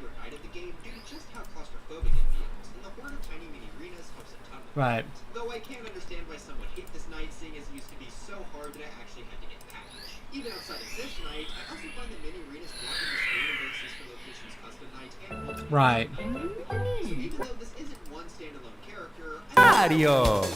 favorite night of the game due to just how claustrophobic it feels, and the horde of tiny mini arenas helps a ton with Right. that. Though I can't understand why someone hate this night, seeing as it used to be so hard that I actually had to get patched. Even outside of this night, I also find the mini arenas blocking the screen in both Sister Location's custom night and Ultimate Right. Night. So even though this isn't one standalone character, Mario.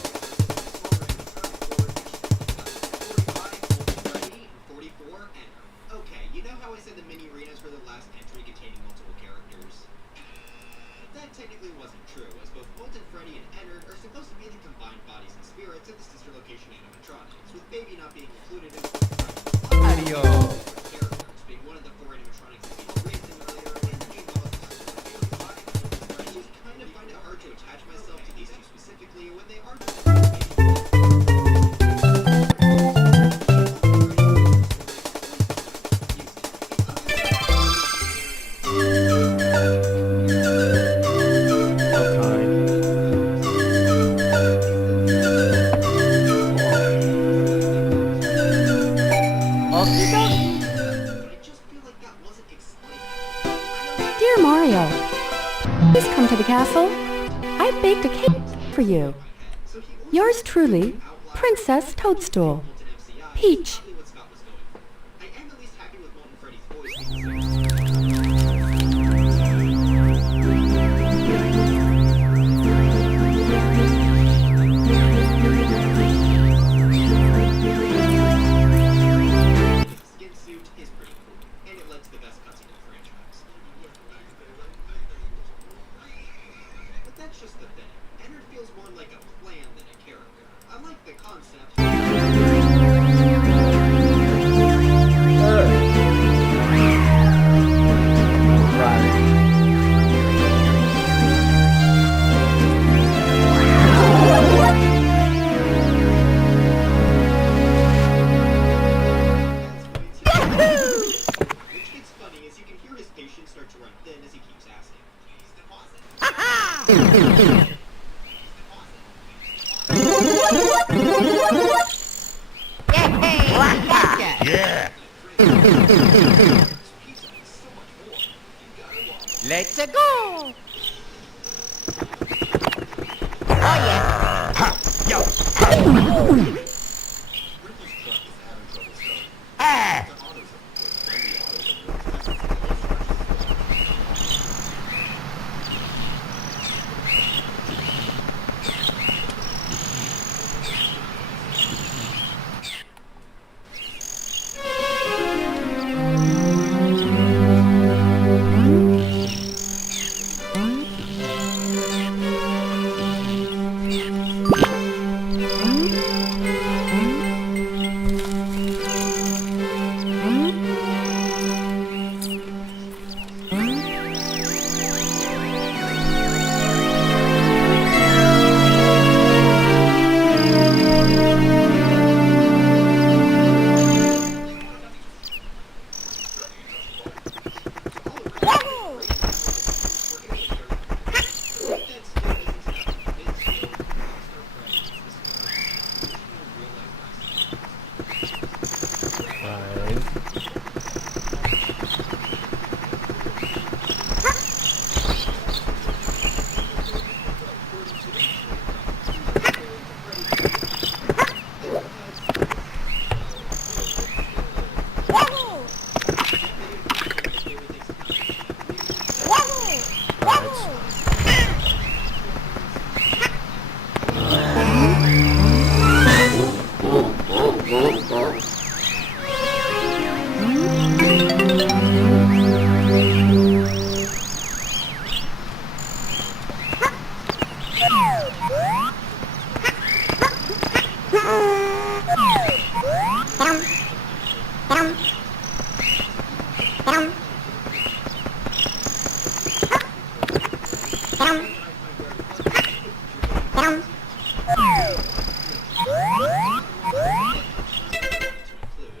Okay, you know how I said the mini arenas were the last entry containing multiple characters? But that technically wasn't true, as both Molten Freddy and Ennard are supposed to be the combined bodies and spirits of the Sister Location animatronics, with Baby not being included in Mario. characters, being one of the four animatronics in the Green Simulator and the game model I just kind of find it hard to attach myself to these two specifically when they are just Dear Mario, please come to the castle. I've baked a cake for you. Yours truly, Princess Toadstool. Peach. I am at least happy with Molten Freddy's voice. Skin suit is pretty cool, and it led to the best cutscene in the franchise. But that's just the thing. Ennard feels more like a plan than a character. I like the concept. Which gets funny as you can hear his patience start to run thin as he keeps asking. Yeah. Let's go! Oh yeah! Ha! Yo! Ah!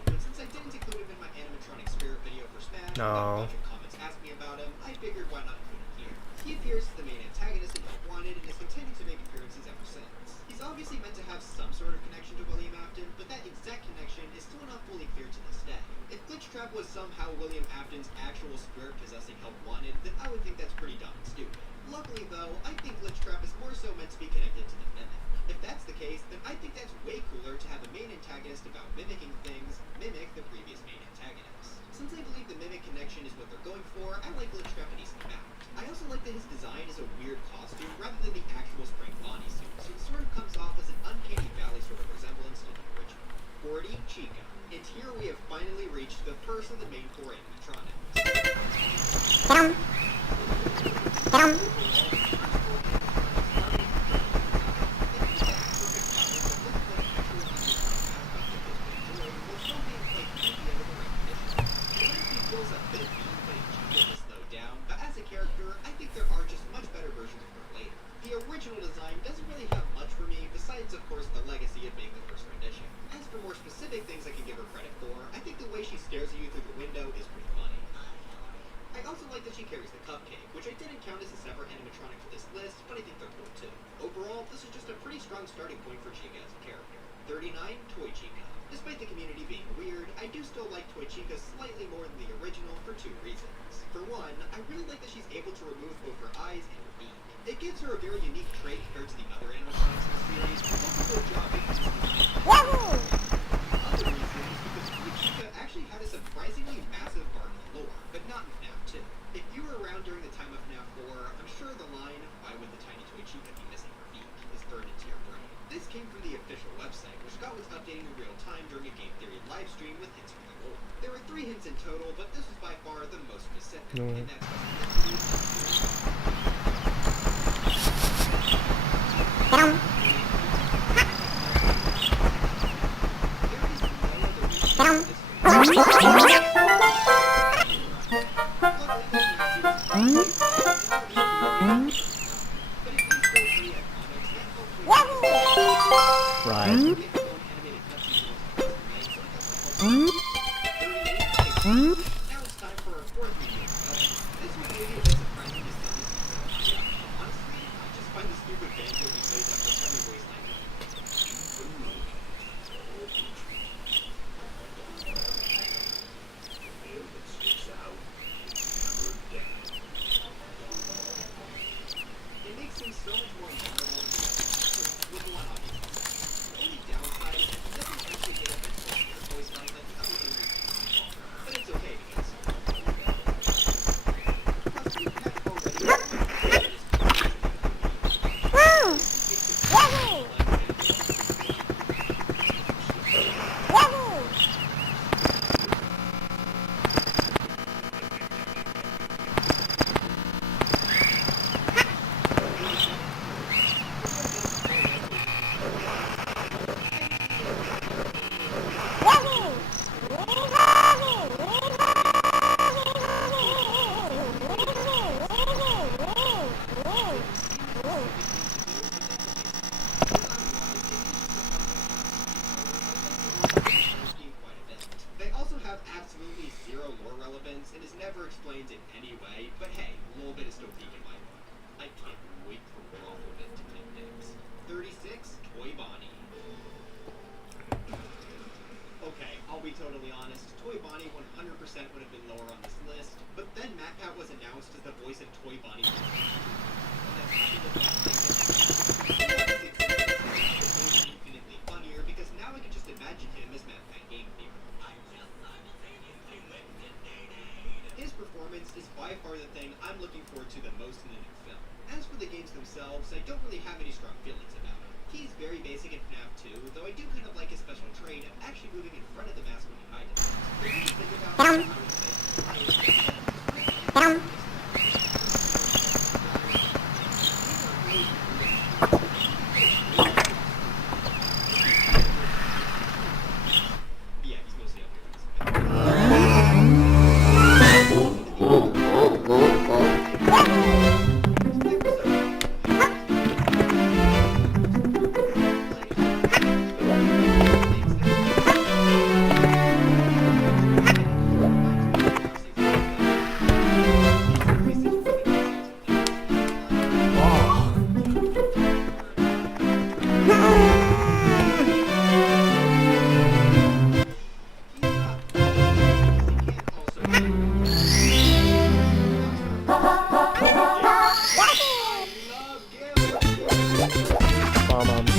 But since I didn't include him in my animatronic spirit video for Smash, No. a bunch of comments asked me about him, I figured why not include him here. He appears as the main antagonist in Help Wanted and has continued to make appearances ever since. He's obviously meant to have some sort of connection to William Afton, but that exact connection is still not fully clear to this day. If Glitchtrap was somehow William Afton's actual spirit possessing Help Wanted, then I would But as a character, I think there are just much better versions of her later. The original design doesn't really have much for me, besides, of course, the legacy of being the first rendition. As for more specific things I can give her credit for, I think the way she stares at you through the window is pretty funny. I also like that she carries the cupcake, which I didn't count as a separate animatronic for this list, but I think they're cool too. Overall, this is just a pretty strong starting point for Chica as a character. 39, Toy Chica. Despite the community being weird, I do still like Toy Chica slightly more than the original for two reasons. For one, I really like that she's able to remove both her eyes and her beak. It gives her a very unique trait compared to the other animatronics in the series, but also a good job making this Wahoo! other reason is because Toy Chica actually had a surprisingly massive arc of lore, but not in FNAF 2. If you were around during the time of FNAF 4, I'm sure the line, "Why would the tiny Toy Chica be missing her beak?" is burned into your brain. This came from the official website, which Scott was updating in real time during a Game Theory live stream with hints from the lore. There were 3 hints in total, but this was by far the most specific, and that's Right. Now it's time for our 4th video. This one maybe a bit surprising to some of you. Honestly, I just find the stupid banjo he plays after every voice line. It makes him so much more memorable than the others, with one obvious. The only downside is that he doesn't actually get a mental voice line like the other animators. But it's okay because plus we have already Wahoo! Wahoo! They also have absolutely zero lore relevance and is never explained in any way, but hey, a little bit is still peak in my book. I can't wait for Wafflebit to claim dibs. 36, Toy Bonnie. Okay, I'll be totally honest, Toy Bonnie 100% would have been lower on this list, but then MatPat was announced as the voice of Toy Bonnie. And that's kind of the best thing infinitely funnier because now I can just imagine him as MatPat Game Theory. His performance is by far the thing I'm looking forward to the most in the new film. As for the games themselves, I don't really have any strong feelings about him. He's very basic in FNAF 2, though I do kind of like his special trait of actually moving in front of the mask when he hides it. If you think about it, I would say yeah, he's mostly up here.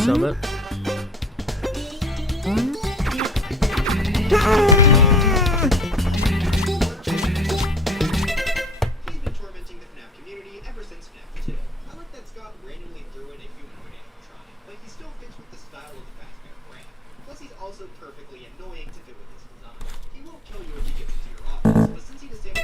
Summit. He's been tormenting the FNAF community ever since FNAF 2. I like that Scott randomly threw in a humanoid animatronic, but he still fits with the style of the Fazbear brand. Plus, he's also perfectly annoying to fit with his design. He won't kill you if he gets into your office, but since he disabled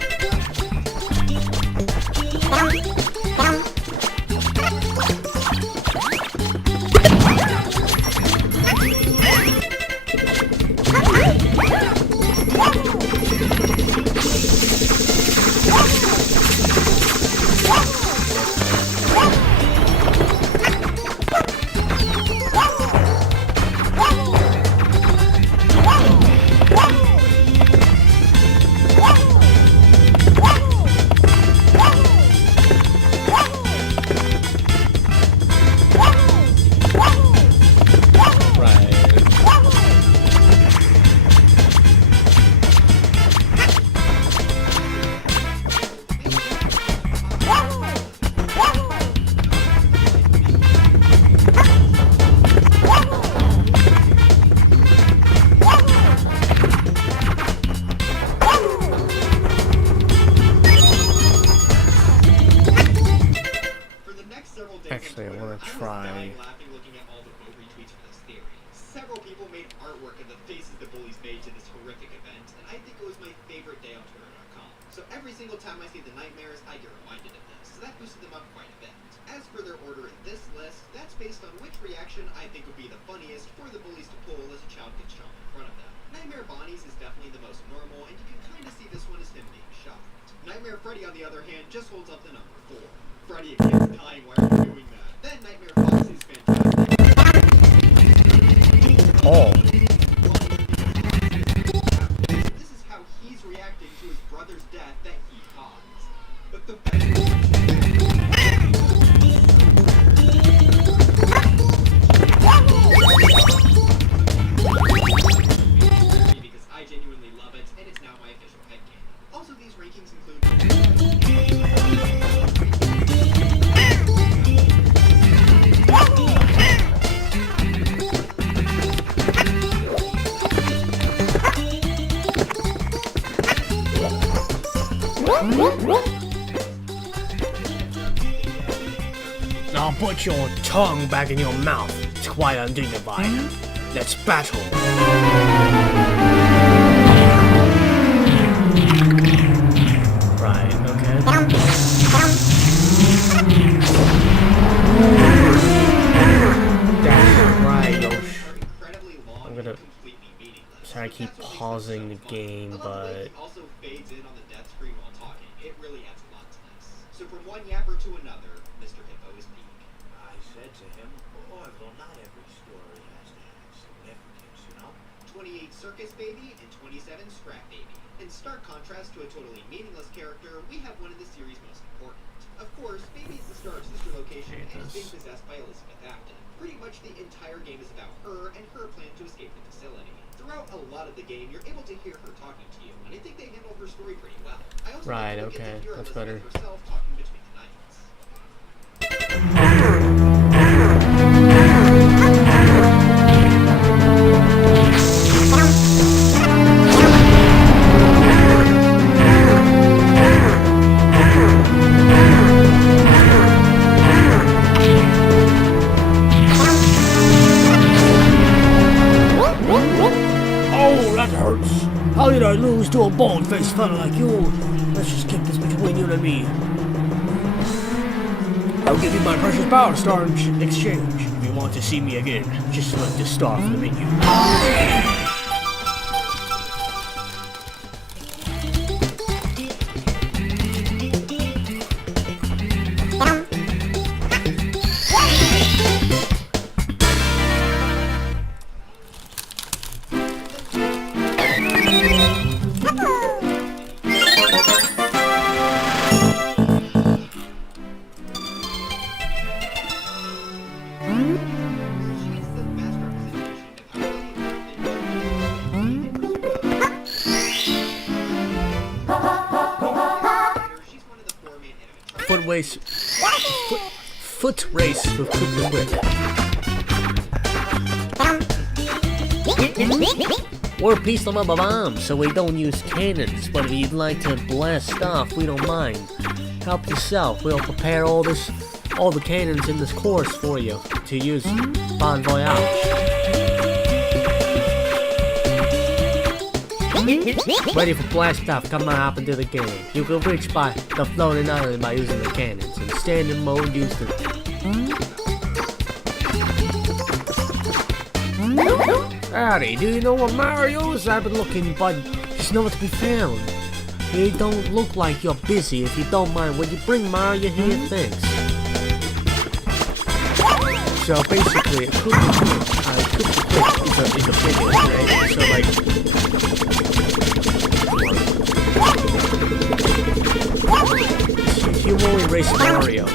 Okay, I Twitter, wanna I was try. dying laughing looking at all the quote retweets for this theory. Several people made artwork of the faces the bullies made to this horrific event, and I think it was my favorite day on Twitter.com. So every single time I see the nightmares, I get reminded of this. So that boosted them up quite a bit. As for their order in this list, that's based on which reaction I think would be the funniest for the bullies to pull as a child gets shown in front of them. Nightmare Bonnie's is definitely the most normal, and you can kind of see this one as him being shocked. Nightmare Freddy, on the other hand, just holds up the number 4. Freddy against dying, why are you doing that? Then Nightmare Fox is fantastic. Oh. This is how he's reacting to his brother's death that he caused. But the best because I genuinely love it, and it's now my official headcanon. Also, these rankings Now put your tongue back in your mouth. It's quite undignified. Let's battle. Right, okay. That's right, yo. I'm gonna try to keep pausing the game, but also fades in on the death screen while talking. It really adds a lot to this. So from one yapper to another, Mr. Hippo is peak. I said to him, Orville, not every story has to have significance, you know? 28 Circus Baby and 27 Scrap Baby. In stark contrast to a totally meaningless character, we have one of the series' most important. Of course, Baby is the star of Sister Location and is being possessed by Elizabeth Acton. Pretty much the entire game is about her and her plan to escape the facility. Throughout a lot of the game, you're able to hear her talking to you, and I think they handle her story pretty well. I also right, like to okay, hear that's Elizabeth better. herself talking between the nights. oh, that hurts. How did I lose to a bald-faced fella like you? Let's just keep this between you and me. I'll give you my precious power star in exchange. If you want to see me again, just select the star from the menu. She's the best representation of she's one of the 4 main enemy Foot race. Foot race with Quick the Quick. We're a piece of a bomb, so we don't use cannons. But if you'd like to blast off, we don't mind. Help yourself. We'll prepare all the cannons in this course for you to use. Bon voyage. Ready for blast off, come on up into the game. You can reach by the floating island by using the cannons. In standard mode, use the... Howdy, do you know what Mario's? I've been looking, but he's nowhere to be found. You don't look like you're busy. If you don't mind, would you bring Mario here? Thanks. So basically, Quick the Quick is a video, right? So like... You won't erase Mario.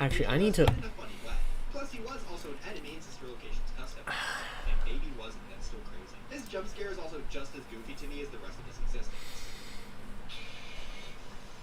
Actually, I need to. In a funny way. Plus, he was also an enemy in Sister Location's custom. And maybe wasn't that still crazy. His jump scare is also just as goofy to me as the rest of his existence.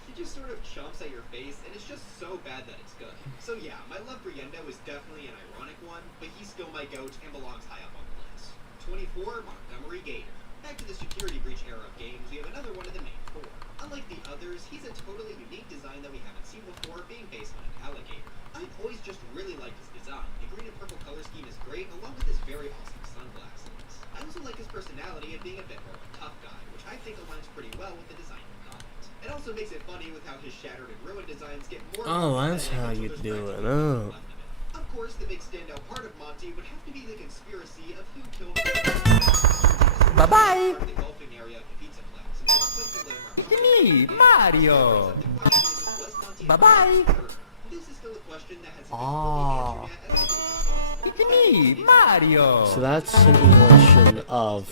He just sort of chomps at your face, and it's just so bad that it's good. So yeah, my love for Yendo is definitely an ironic one, but he's still my goat and belongs high up on the list. 24, Montgomery Gator. Back to the security breach era of games, we have another one of the main four. Unlike the others, he's a totally unique design that we haven't seen before, being based on an alligator. I've always just really liked his design. The green and purple color scheme is great, along with his very awesome sunglasses. I also like his personality of being a bit more of a tough guy, which I think aligns pretty well with the design we got. It also makes it funny with how his shattered and ruined designs get more. Oh, that's how you do it. Oh. Of course, the big standout part of Monty would have to be the conspiracy of who killed. Bye-bye. The golfing area of the pizza place, and so replace the landmark. It's me, Mario. Bye-bye. This is still a question that has Oh. It's me, Mario. So that's an emulation of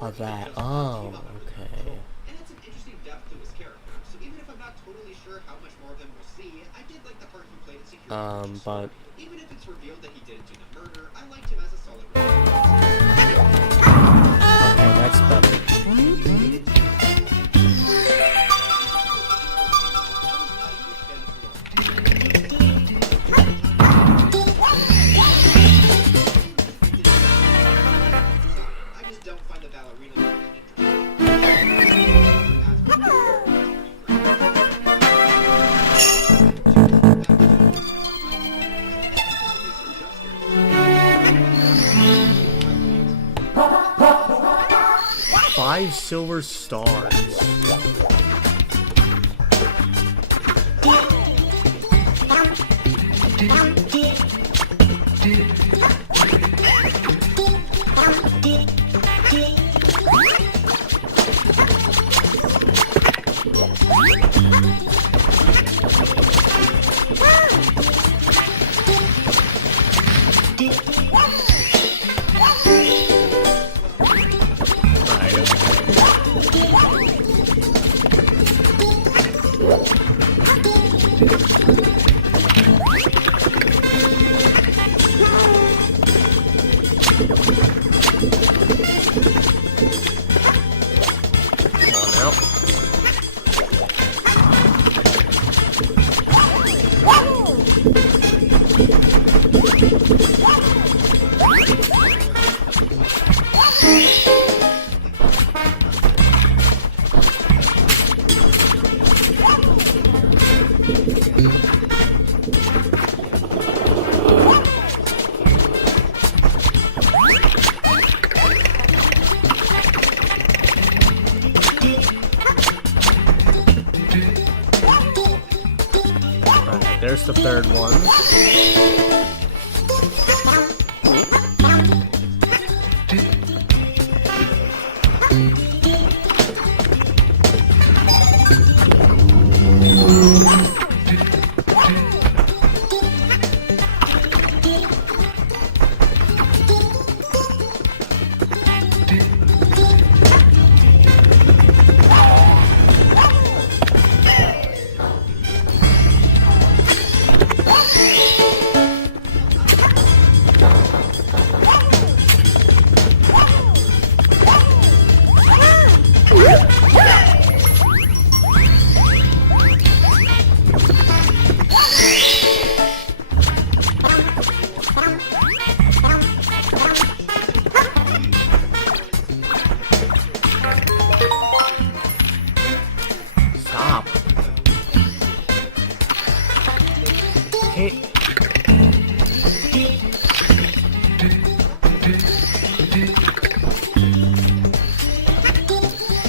that. Oh, okay. And it's an interesting depth to his character. So even if I'm not totally sure how much more of him we'll see, I did like the part he played in Security. But Even if it's revealed that he didn't do the murder, I liked him as a solid. okay, that's better. I just don't find the ballerina look that interesting. 5 silver stars. There's the third one. Stop. Hey.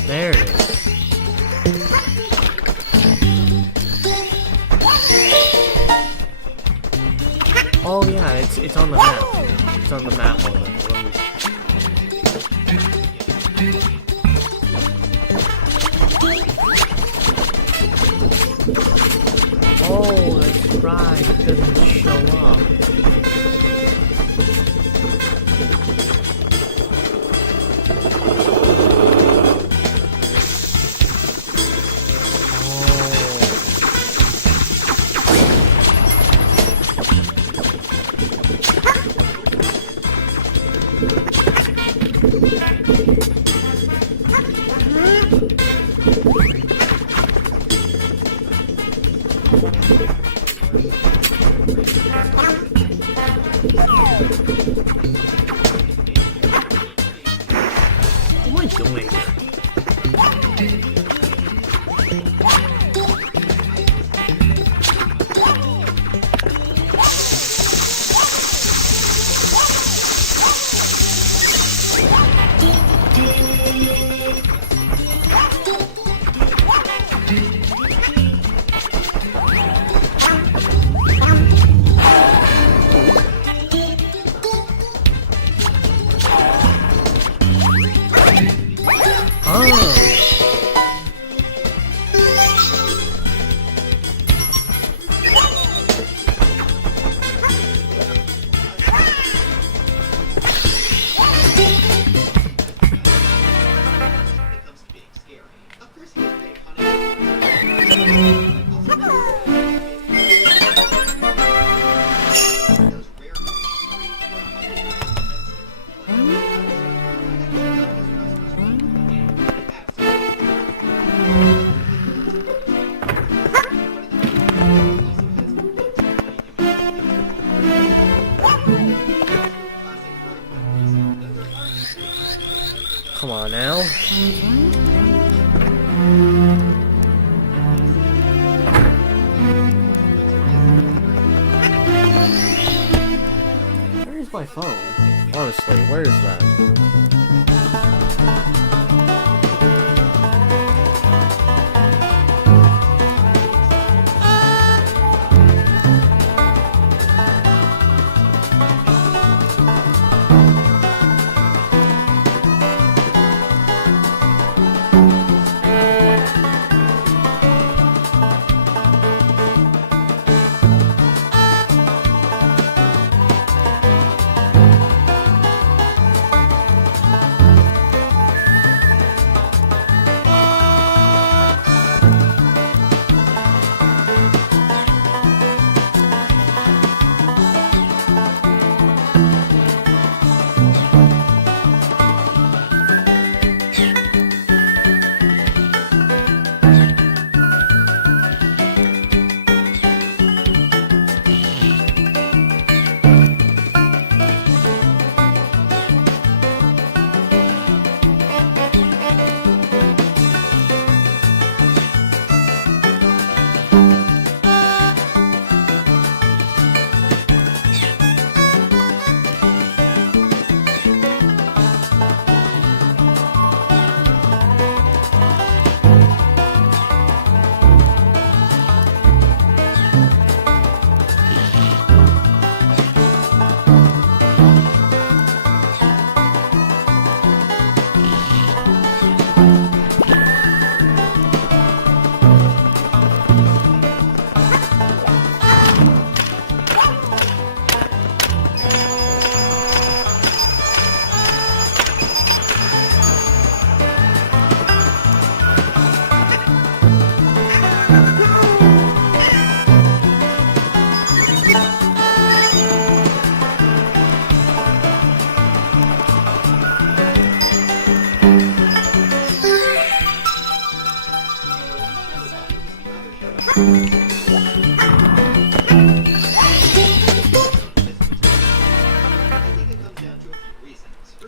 There it is. Oh yeah, it's on the map. It's on the map already. Oh, that's right. It doesn't show up. What am I doing? Oh. When it comes to being scary. Of course, he has big hunting. Those rare Come on now. Where is my phone? Honestly, where is that?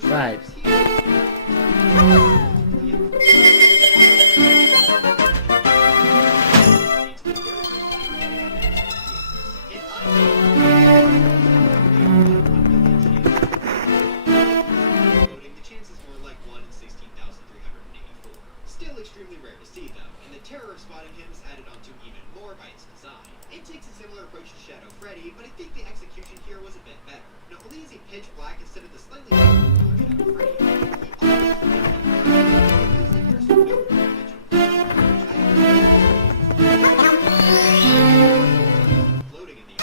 Right. The chance is more like 1 in 16,384. Still extremely rare to see, though, and the terror of spotting him is added onto even more by its design. It takes a similar approach to Shadow Freddy, but I think the execution here was a bit better. Not only is he pitch black instead of the slightly Shadow Freddy, floating in the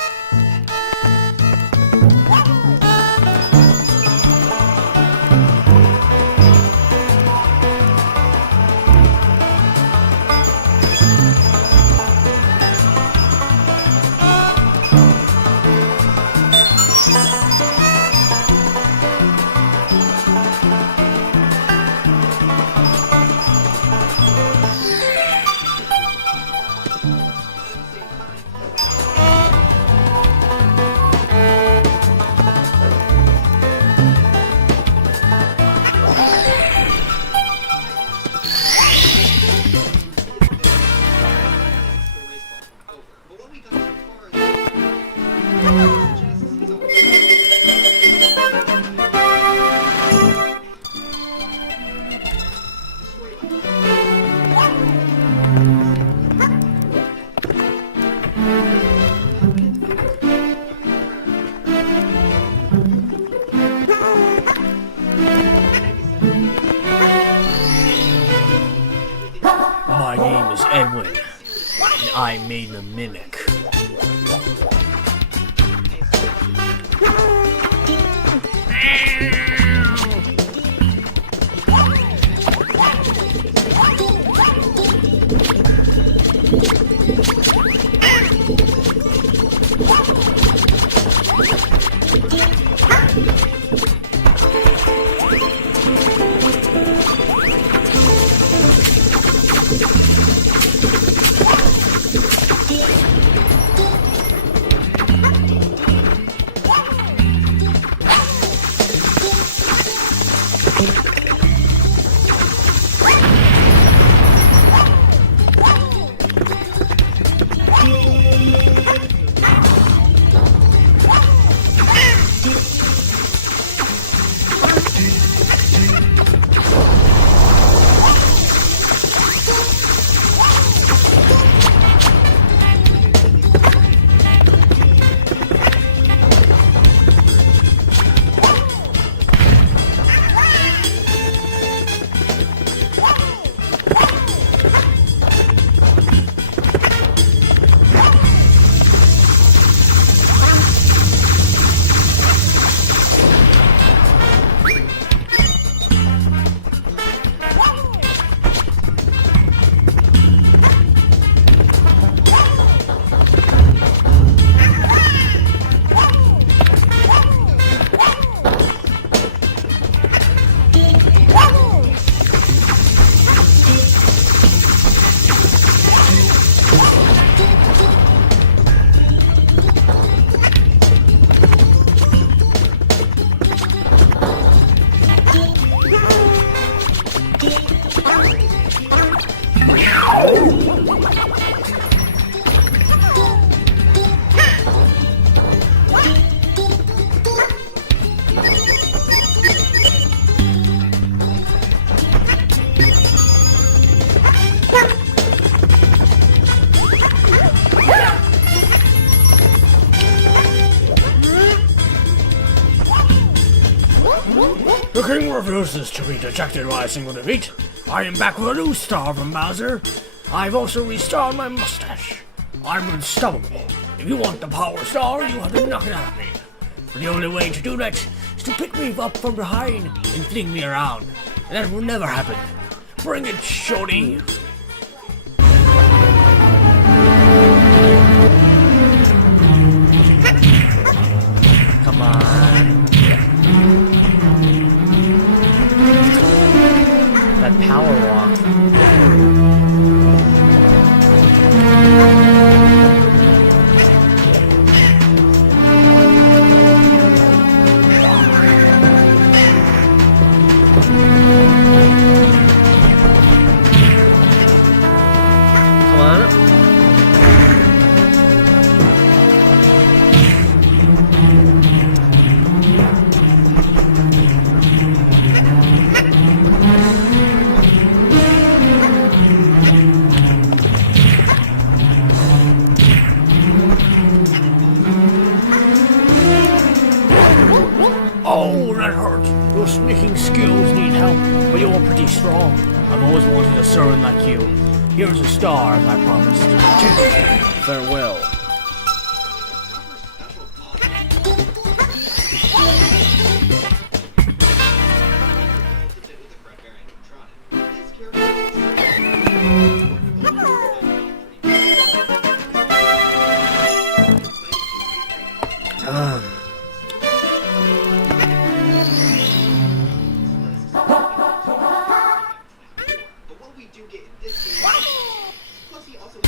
gonna mimic. The king refuses to be dejected by a single defeat. I am back with a new star from Bowser. I've also restored my mustache. I'm unstoppable. If you want the power star, you have to knock it out of me. But the only way to do that is to pick me up from behind and fling me around. And that will never happen. Bring it, shorty. Come on. That power walk. Come on. Oh, that hurts. Your sneaking skills need help, but you're pretty strong. I've always wanted a servant like you. Here's a star, as I promised. Farewell. But what we do get in this game, plus he also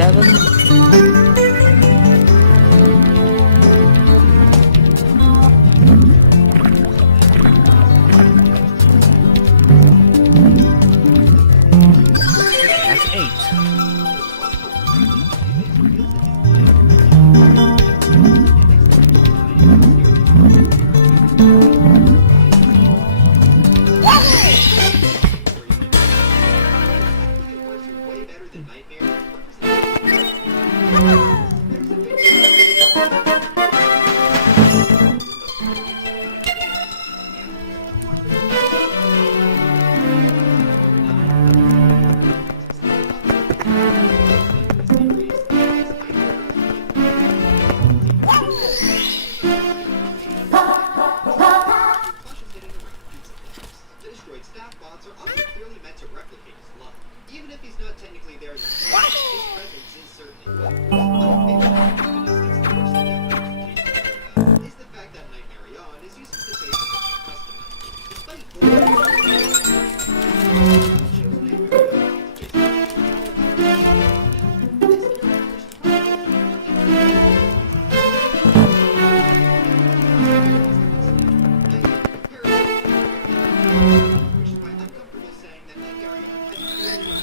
7. That's 8. It works way better than Nightmare. The destroyed staff bots are also clearly meant to replicate his love. Even if he's not technically there in the flesh, his presence is certainly welcome. My favorite part of this that's the worst thing ever is the fact that Nightmare Beyond is used as the basis of the customer. Despite which is why I'm comfortable saying that Nightmare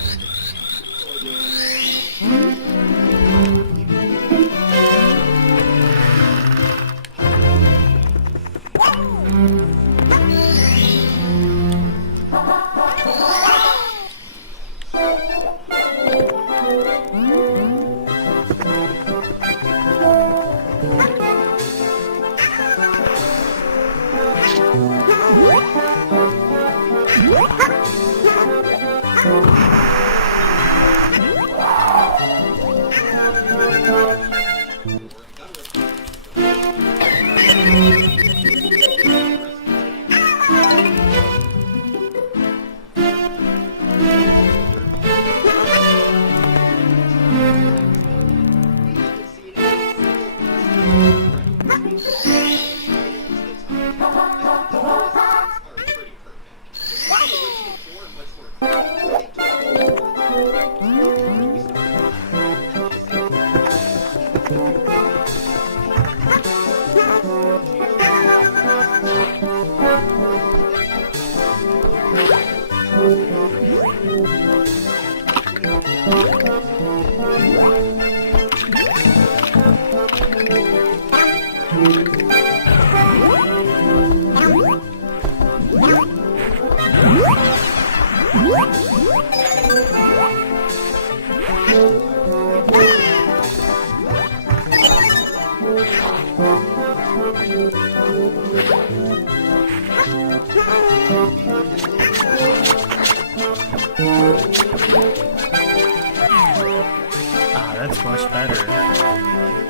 Ah, that's much better.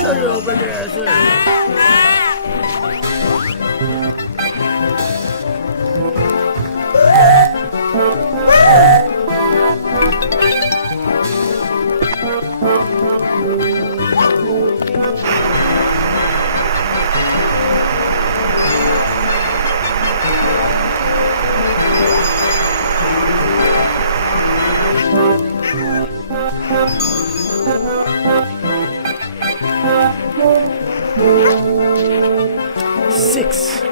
Shut your big ass in. Six.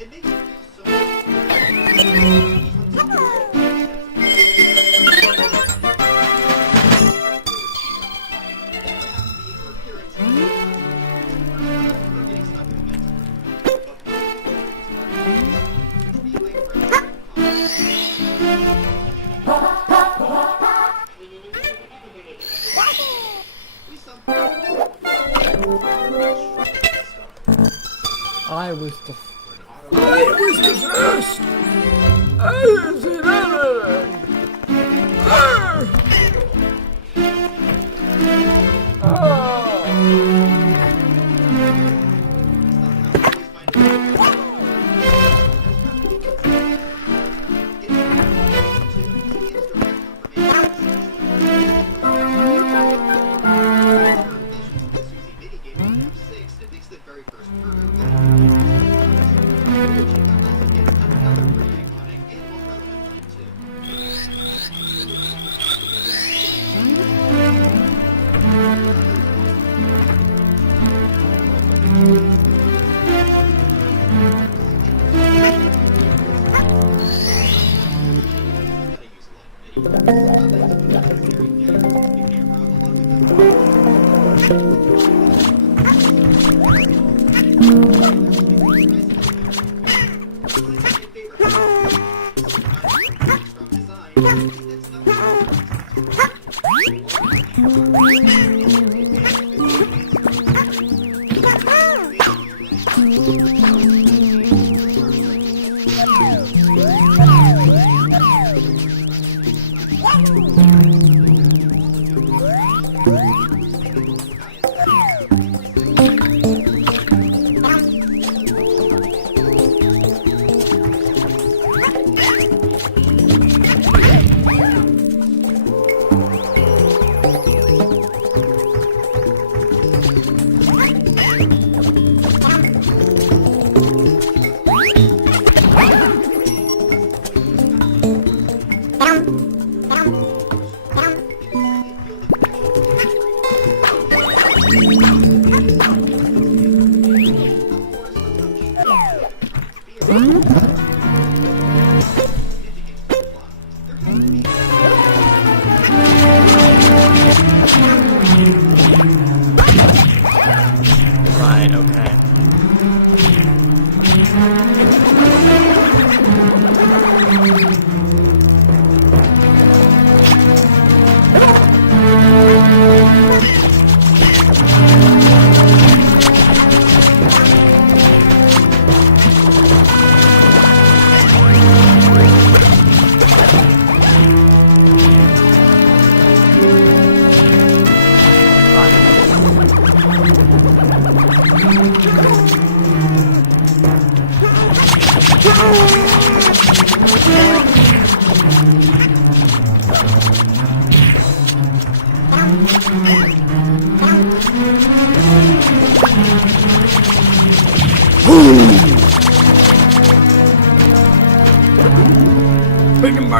It makes you feel so I was the first! I was in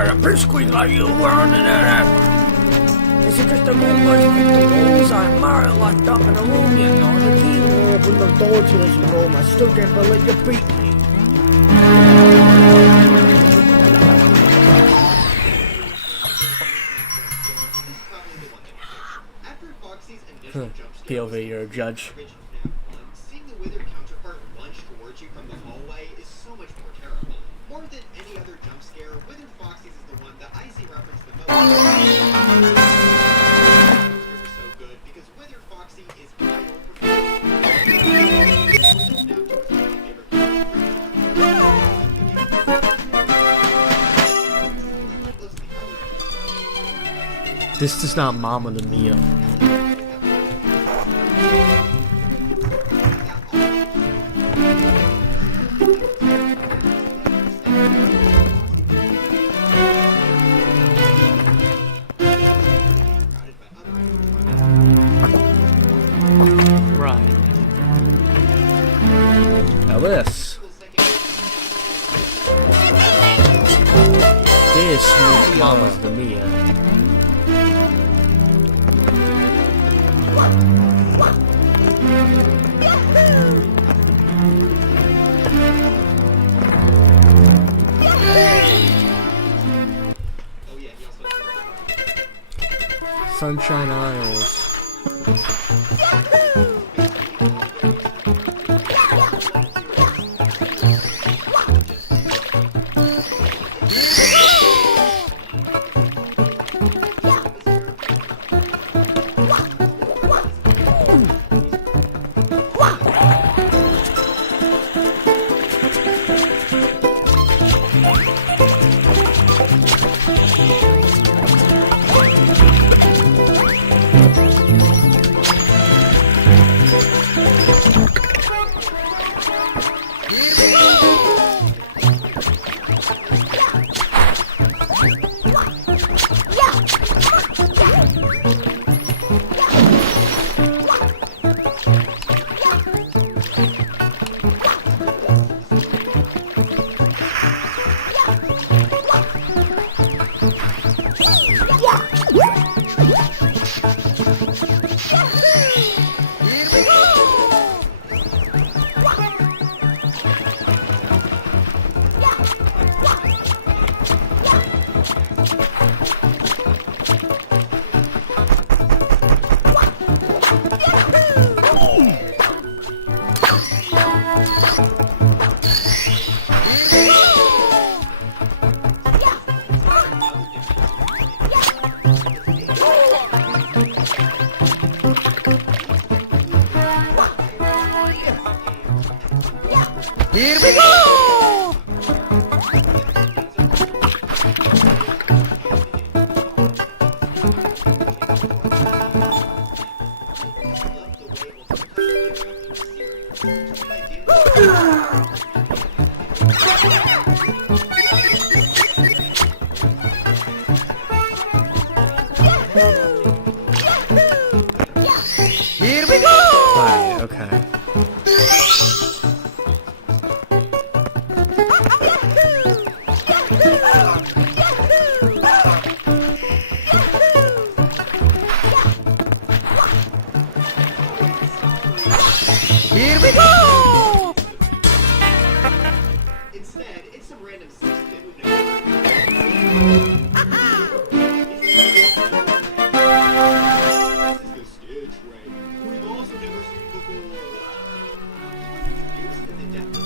why a pipsqueak like you were under that effort? Is it just a good bunch of rules? I'm Mario locked up in a room, you know. The key will open the door to this room. I still can't believe you beat me. After Foxy's initial jump scare, POV, you're a judge. seeing the withered counterpart lunge towards you from the hallway is so much more terrible. More than any other jump scare, Withered Foxy's is the one that I see referenced the most. It's so good because Withered Foxy is vital for This is not Mama the Mia. Right. Now this. This is Mama's the Mia. Sunshine Isles. Here we go! Here we go! Right, okay. Here we go! Instead, it's some random 6-bit we've never heard of. This is the stage right. We've also never seen before. Used in the depth of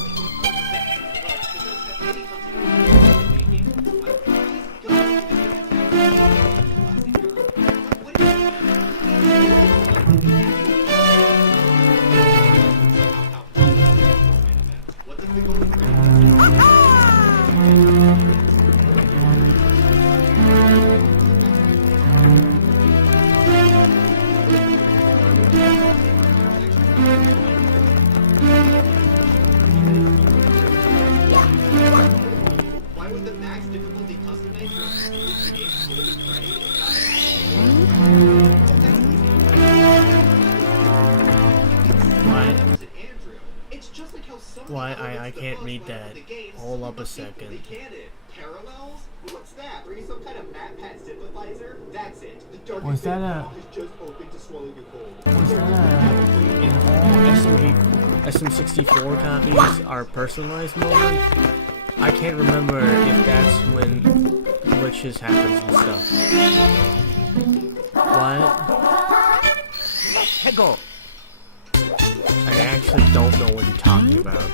Why I can't read that. The games, Hold up a really second. canon. Parallels? What's that? Are you some kind of MatPat sympathizer? That's it. The dark Was that a- is just open to swallow your cold. Was that In all SM64 copies are personalized mode. I can't remember if that's when glitches happens and stuff. What? Hego. I actually don't know what you're talking about.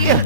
Yeah.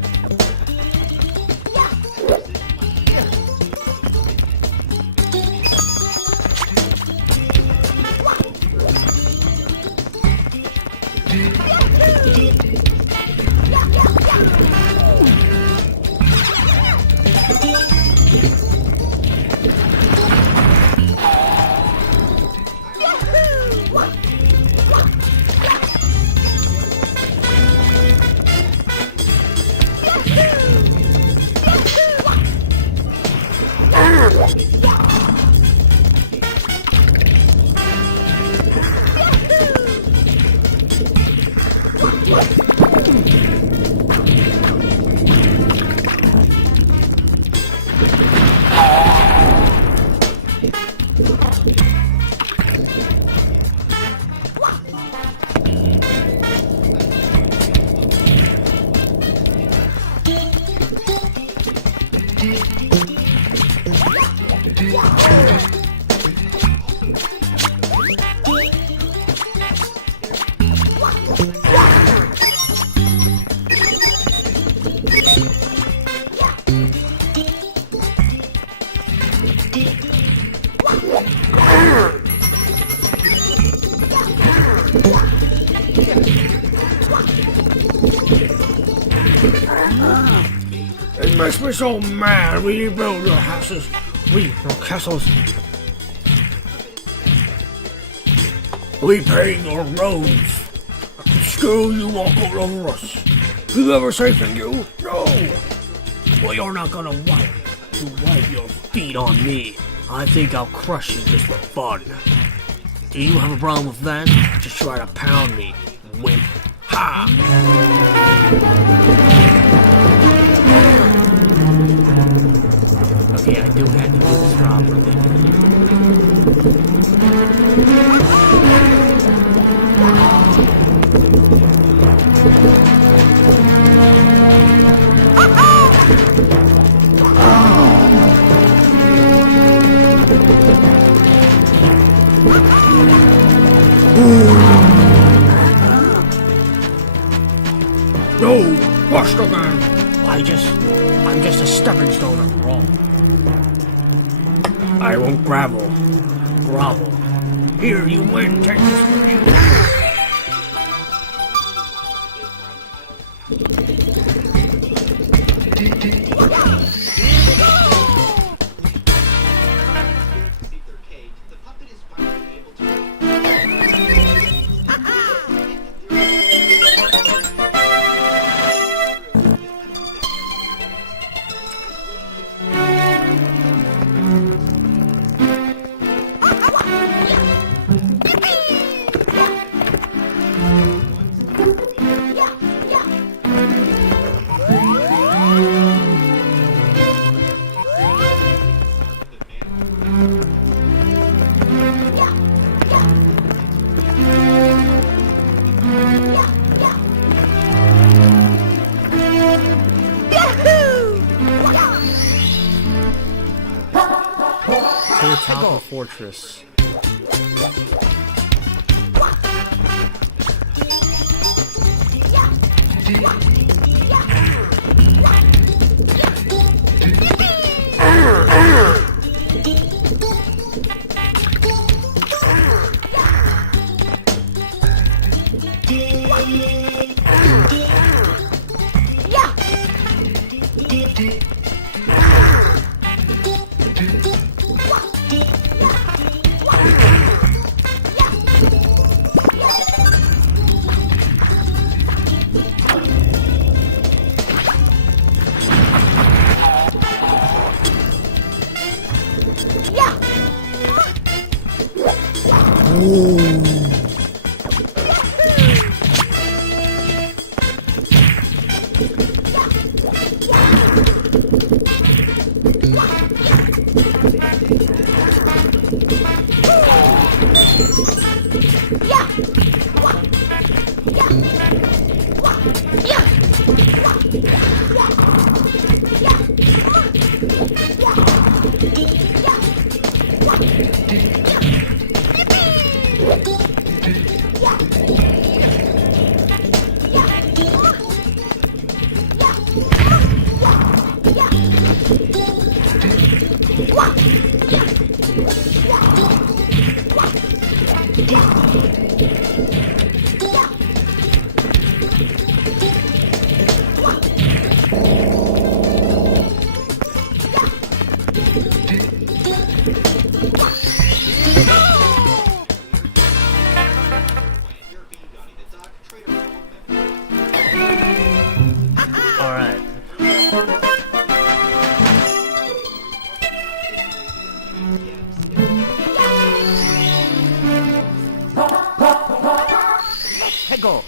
It makes me so mad. We build your houses. We build castles. We pave your roads. Screw you walk all over us. You ever say thank you? No. Well, you're not gonna wipe your feet on me. I think I'll crush you just for fun. Do you have a problem with that? Just try to pound me, wimp. Ha! Okay, I do have to do this properly. No! Wash the man! I'm just a stepping stone after all. I won't grovel. Here, you win. Take this from you. Save their cake, the puppet is finally able to. To the top of the fortress. Alright. Hego.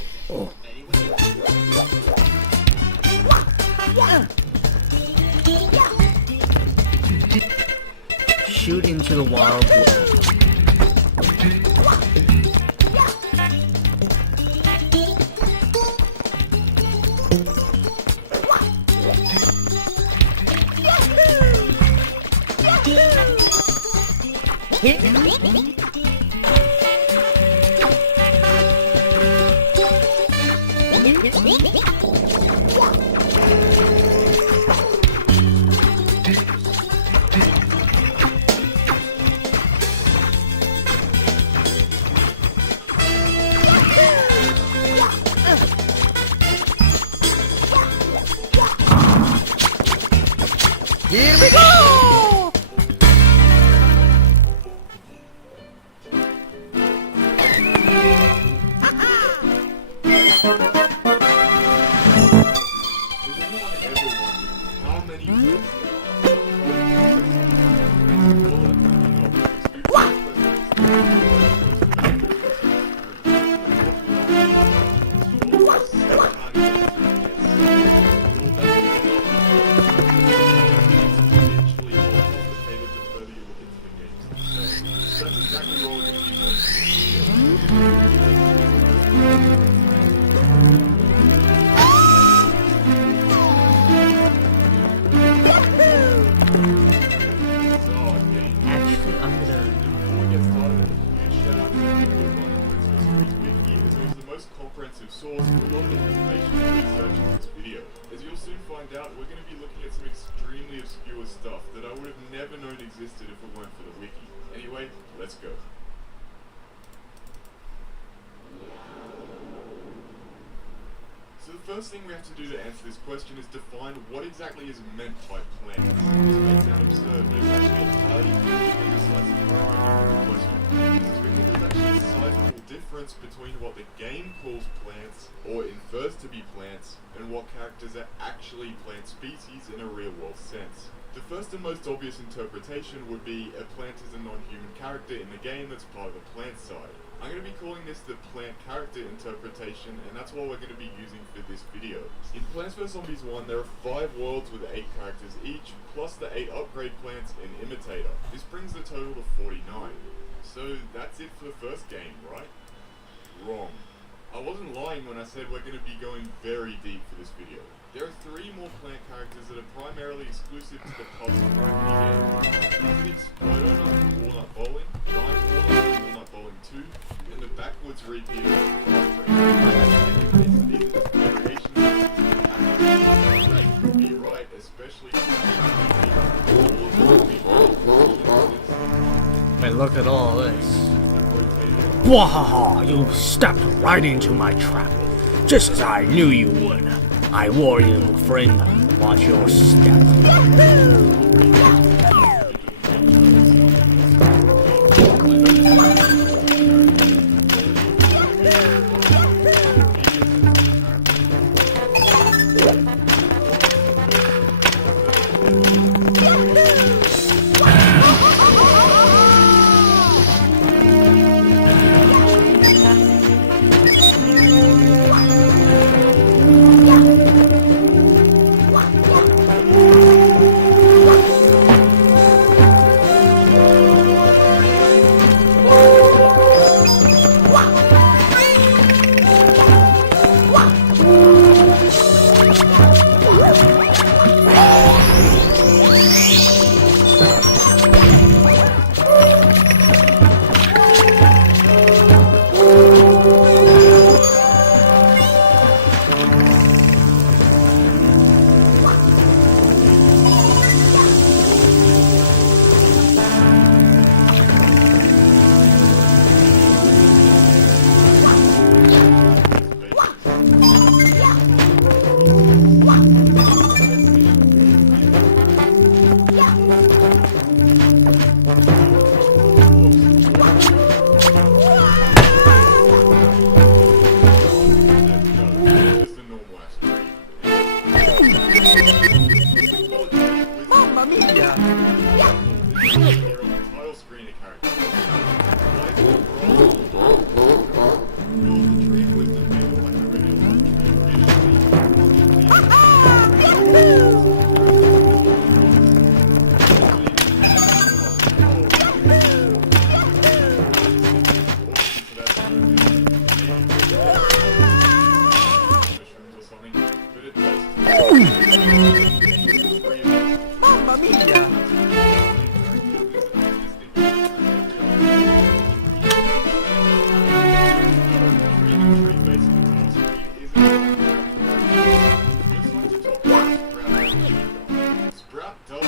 Shoot into the wild world. Here we go! Actually, I'm gonna. The most comprehensive source for a lot of information and research in this video. As you'll soon find out, we're going to be looking at some extremely obscure stuff that I would have never known existed if it weren't for the wiki. Anyway, let's go. So the first thing we have to do to answer this question is define what exactly is meant by plants. This may sound absurd, but it's actually a highly crucial decisive part of the question. This is because there's actually a sizable difference between what the game calls plants, or infers to be plants, and what characters are actually plant species in a real-world sense. The first and most obvious interpretation would be a plant is a non-human character in the game that's part of the plant side. I'm going to be calling this the plant character interpretation, and that's what we're going to be using for this video. In Plants vs Zombies 1, there are 5 worlds with 8 characters each, plus the 8 upgrade plants and imitator. This brings the total to 49. So that's it for the first game, right? Wrong. I wasn't lying when I said we're going to be going very deep for this video. There are 3 more plant characters that are primarily exclusive to the puzzle game. Including Spider-Man from Walnut Bowling, Giant Walnut from Walnut Bowling 2, and the backwards repeat of These are the variations of be right, especially Hey, look at all this. Wahaha! You stepped right into my trap. Just as I knew you would. I warn you, friend. Watch your step. Mamma mia! Here on the title screen a character. The tree of wisdom may look like a Mamma mia! Sprout does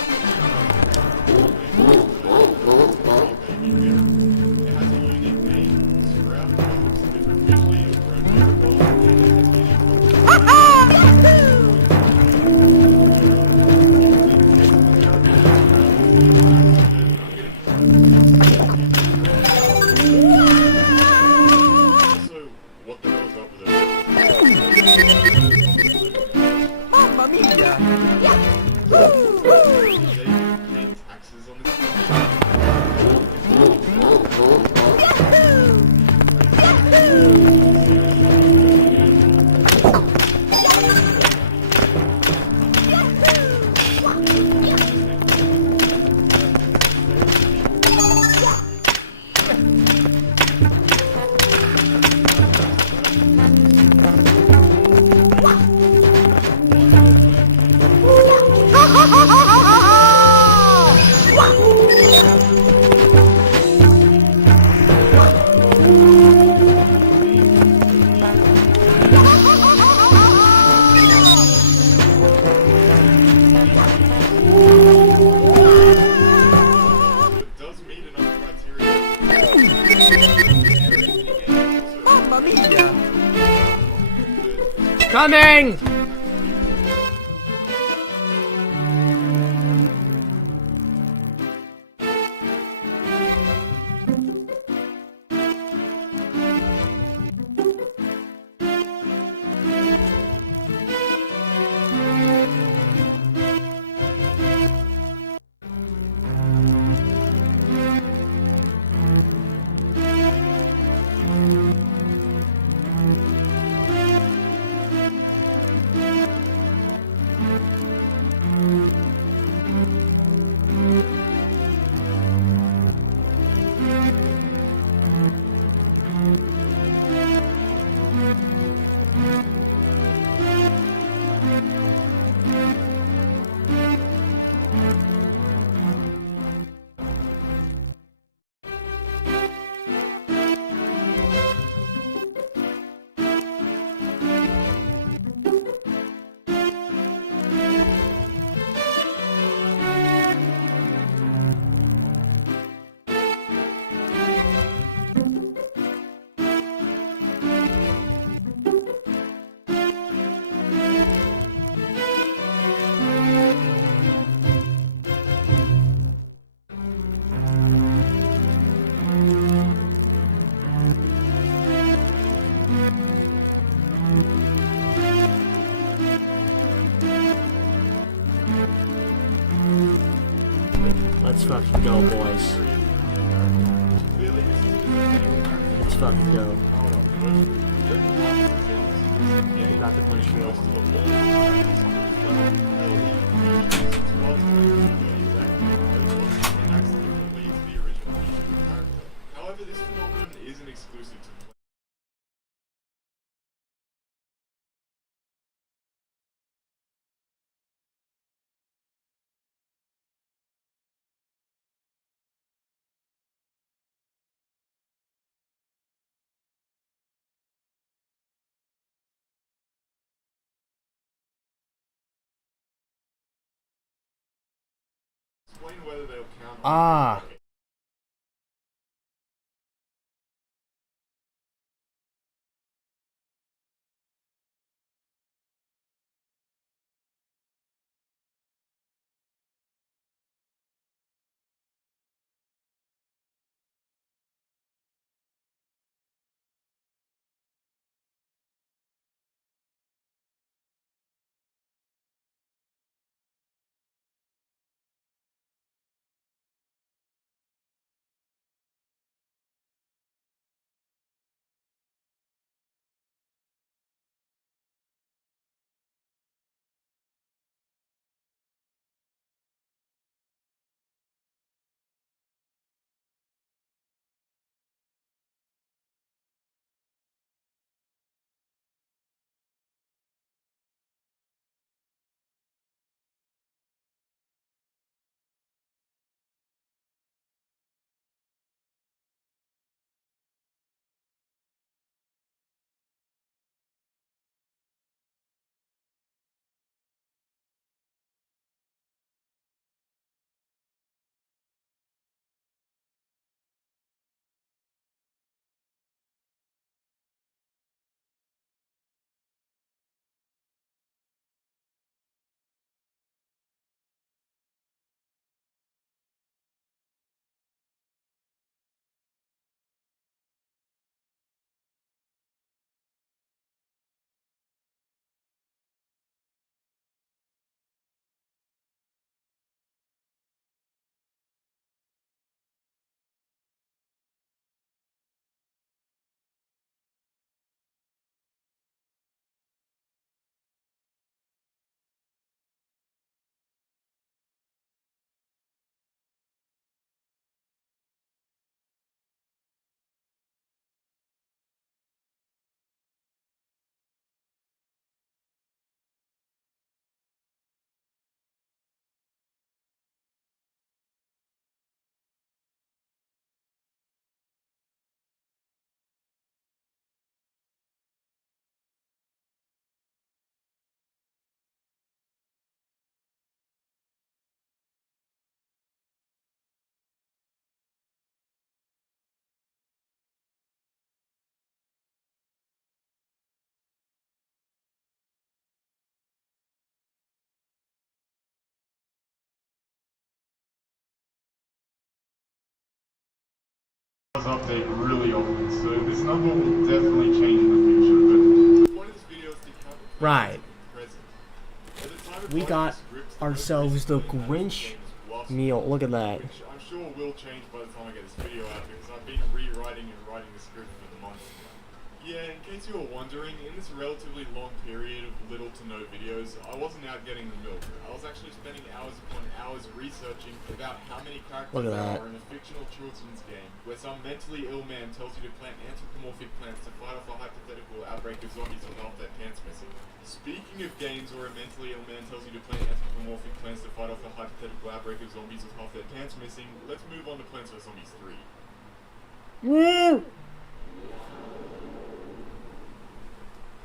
it has a unique name. Sprout looks different visually over a miracle and it has unique also, what the hell is up with it? Mamma mia! Paying taxes on this. It does meet enough criteria. Mamma mia! Coming! Let's fucking go, boys. Let's fucking go. Got the punch However, this phenomenon isn't exclusive to explain whether they'll count. Ah, update really often, so this number will definitely change in the future, but the point of this video is to count the Right. present. At the time of We writing got the script, ourselves the Grinch meal. Look at that. which I'm sure will change by the time I get this video out, because I've been rewriting and writing the script for the months now. Yeah, in case you were wondering, in this relatively long period of little to no videos, I wasn't out getting the milk. I was actually spending hours upon hours researching about how many characters Look at there that. are in a fictional children's game, where some mentally ill man tells you to plant anthropomorphic plants to fight off a hypothetical outbreak of zombies with half their pants missing. Speaking of games where a mentally ill man tells you to plant anthropomorphic plants to fight off a hypothetical outbreak of zombies with half their pants missing, let's move on to Plants vs. Zombies 3. Woo!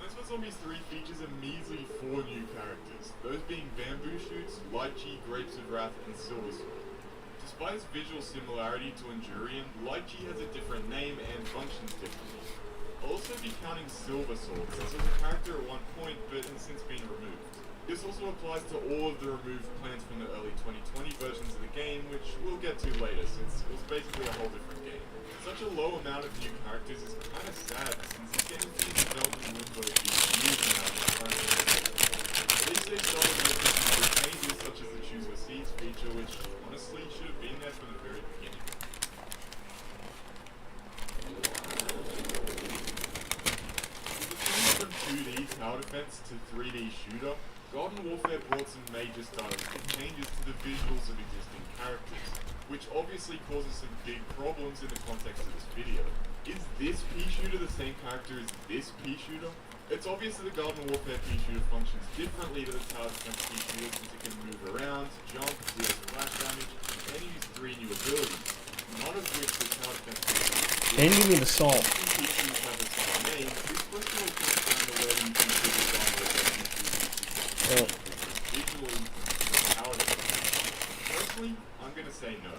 Plants vs. Zombies 3 features a measly 4 new characters, those being Bamboo Shoots, Lychee, Grapes of Wrath, and Silversword. Despite its visual similarity to Endurian, Lychee has a different name and functions differently. I'll also be counting Silversword, since it was a character at one point but has since been removed. This also applies to all of the removed plants from the early 2020 versions of the game, which we'll get to later, since it was basically a whole different game. Such a low amount of new characters is kind of sad, since this game has been in development limbo for years now in its current state. At least they started making some good changes, such as the Choose Your Seeds feature, which honestly should have been there from the very beginning. From 2D tower defense to 3D shooter, Garden Warfare brought some major stylistic changes to the visuals of existing characters, which obviously causes some big problems in the context of this video. Is this pea shooter the same character as this pea shooter? It's obvious that the Garden Warfare pea shooter functions differently to the tower defense pea shooter, since it can move around, jump, deal splash damage, and use 3 new abilities, none of which the tower defense pea shooter Then give me the salt. Pea shooters have the same name. This question will come down to whether you consider Garden Warfare pea shooters visually tower defense. Personally, I'm gonna say no.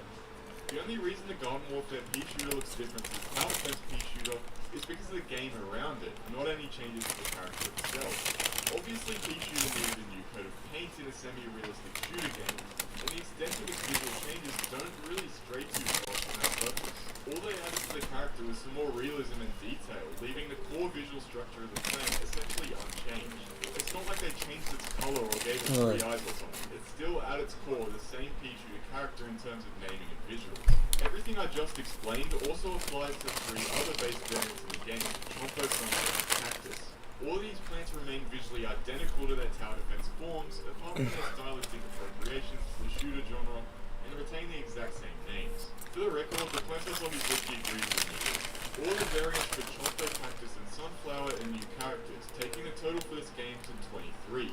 The only reason the Garden Warfare pea shooter looks different to the tower defense pea shooter is because of the game around it, not any changes to the character itself. Obviously, pea shooter needed a new coat of paint in a semi-realistic shooter game, and the extent of its visual changes don't really stray too far from that purpose. All they added to the character was some more realism and detail, leaving the core visual structure of the plant essentially unchanged. It's not like they changed its color or gave it 3 eyes or something. It's still at its core the same pea shooter character in terms of naming and visuals. Everything I just explained also applies to 3 other base variants in the game, Chompo, Sunset, and Cactus. All these plants remain visually identical to their tower defense forms, apart from their stylistic appropriations to the shooter genre, and retain the exact same names. For the record, the Plants vs. Zombies wiki agrees with me here. All the variants for Chompo, Cactus, and Sunflower are new characters, taking the total for this game to 23.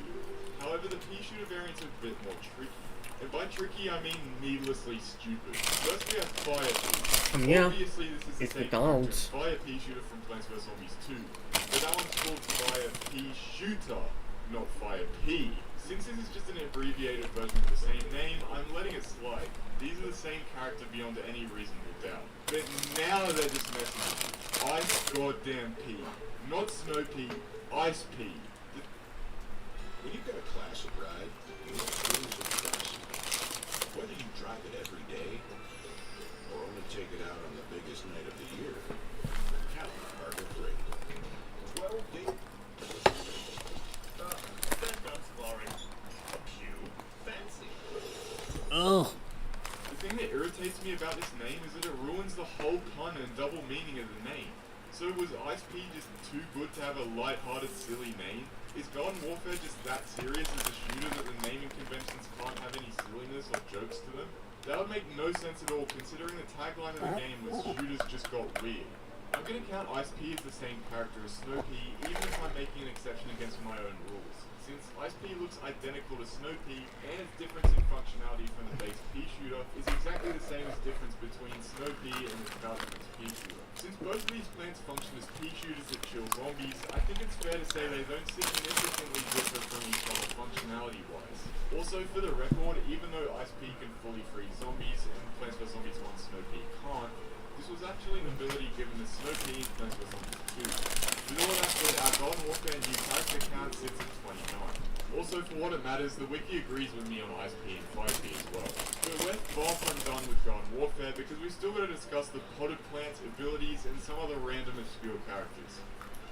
However, the pea shooter variants are a bit more tricky. And by tricky, I mean needlessly stupid. First we have Fire Pea. Yeah, Obviously, this is the it's same McDonald's. character as Fire Pea Shooter from Plants vs. Zombies 2. But that one's called Fire Pea Shooter, not Fire Pea. Since this is just an abbreviated version of the same name, I'm letting it slide. These are the same character beyond any reasonable doubt. But now they're just messing with me. Ice goddamn pea. Not snow pea, ice pea. When you've got a classic ride, you need tools of classic. Whether you drive it every day, or only take it out on the biggest night of the year, Cadillac Harbor Freight. 12 days. That gun's boring. A pew. Fancy. Ugh. The thing that irritates me about this name is that it ruins the whole pun and double meaning of the name. So was Ice Pea just too good to have a light-hearted, silly name? Is Garden Warfare just that serious as a shooter that the naming conventions can't have any silliness or jokes to them? That would make no sense at all, considering the tagline of the game was "Shooters just got weird." I'm gonna count Ice Pea as the same character as Snow Pea, even if I'm making an exception against my own rules. Since Ice Pea looks identical to Snow Pea, and its difference in functionality from the base pea shooter is exactly the same as difference between Snow Pea and the Falcon's pea shooter. Since both of these plants function as pea shooters that kill zombies, I think it's fair to say they don't significantly differ from each other functionality-wise. Also, for the record, even though Ice Pea can fully freeze zombies, and Plants vs. Zombies 1 Snow Pea can't, this was actually an ability given to Snow Pea in Plants vs. Zombies 2. With all that said, our Garden Warfare new character count sits at 29. Also, for what it matters, the wiki agrees with me on Ice Pea and Fire Pea as well. So we're far from done with Garden Warfare because we've still got to discuss the potted plants, abilities, and some other random obscure characters.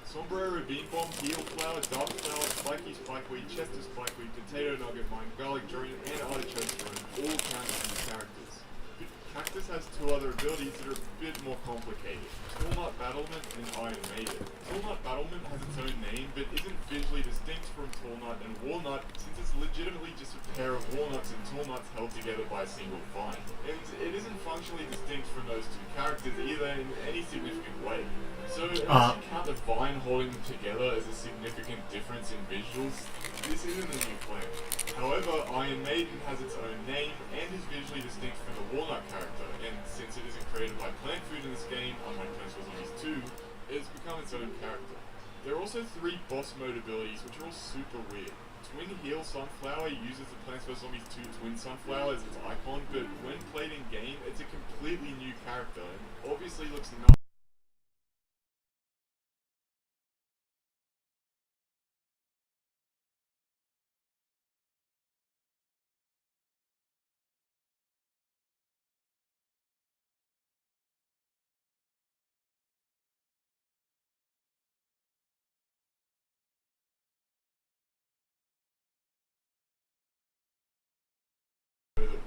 Sombrero Bean Bomb, Heal Flower, Dark Flower, Spiky Spikeweed, Chester Spikeweed, Potato Nugget Mine, Garlic Drone, and Artichoke Drone all count as new characters. But Cactus has two other abilities that are a bit more complicated. Toolnut Battlement and Iron Maiden. Toolnut Battlement has its own name, but isn't visually distinct from Toolnut and Walnut, since it's legitimately just a pair of walnuts and toolnuts held together by a single vine. And it isn't functionally distinct from those two characters either in any significant way. So, unless you count the vine holding them together as a significant difference in visuals, this isn't a new plant. However, Iron Maiden has its own name and is visually distinct from the Walnut character, and since it isn't created by plant food in this game, unlike Plants vs. Zombies 2, it's become its own character. There are also 3 boss mode abilities, which are all super weird. Twin Heal Sunflower uses the Plants vs. Zombies 2 Twin Sunflower as its icon, but when played in game, it's a completely new character, and obviously looks nothing.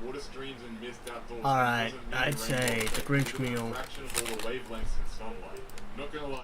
Water streams and mist outdoors. Alright, I'd say the Grinch meal. Fraction of all the wavelengths in sunlight. Not gonna lie.